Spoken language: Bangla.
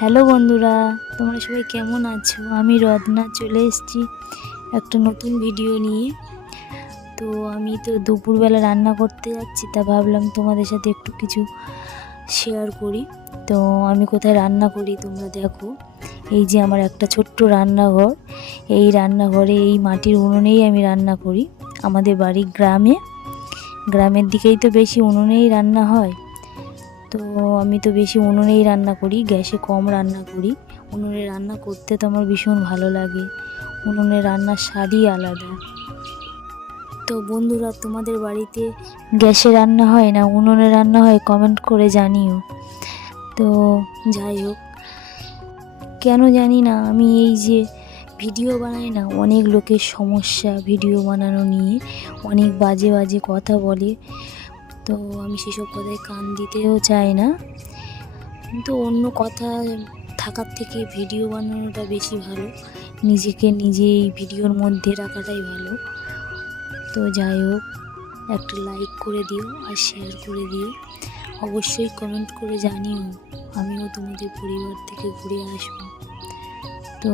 হ্যালো বন্ধুরা, তোমরা সবাই কেমন আছো? আমি রত্না চলে এসেছি একটা নতুন ভিডিও নিয়ে। তো আমি তো দুপুরবেলা রান্না করতে যাচ্ছি, তা ভাবলাম তোমাদের সাথে একটু কিছু শেয়ার করি। তো আমি কোথায় রান্না করি তোমরা দেখো। এই যে আমার একটা ছোট্ট রান্নাঘর, এই রান্নাঘরে এই মাটির উনুনেই আমি রান্না করি। আমাদের বাড়ি গ্রামের দিকেই তো বেশি উনুনেই রান্না হয়। তো আমি তো বেশি উনুনেই রান্না করি, গ্যাসে কম রান্না করি। উনুনে রান্না করতে তো আমার ভীষণ ভালো লাগে, উনুনে রান্নার স্বাদই আলাদা। তো বন্ধুরা, তোমাদের বাড়িতে গ্যাসে রান্না হয় না উনুনে রান্না হয়, কমেন্ট করে জানিও। তো যাই হোক, কেন জানি না আমি এই যে ভিডিও বানাই না, অনেক লোকের সমস্যা ভিডিও বানানো নিয়ে, অনেক বাজে বাজে কথা বলে। তো আমি সেসব কথায় কান দিতেও চাই না, কিন্তু অন্য কথা থাকার থেকে ভিডিও বানানোটা বেশি ভালো, নিজেকে নিজে এই ভিডিওর মধ্যে রাখাটাই ভালো। তো যাই হোক, একটা লাইক করে দিও আর শেয়ার করে দিও, অবশ্যই কমেন্ট করে জানিও, আমিও তোমাদের পরিবার থেকে ঘুরে আসবো। তো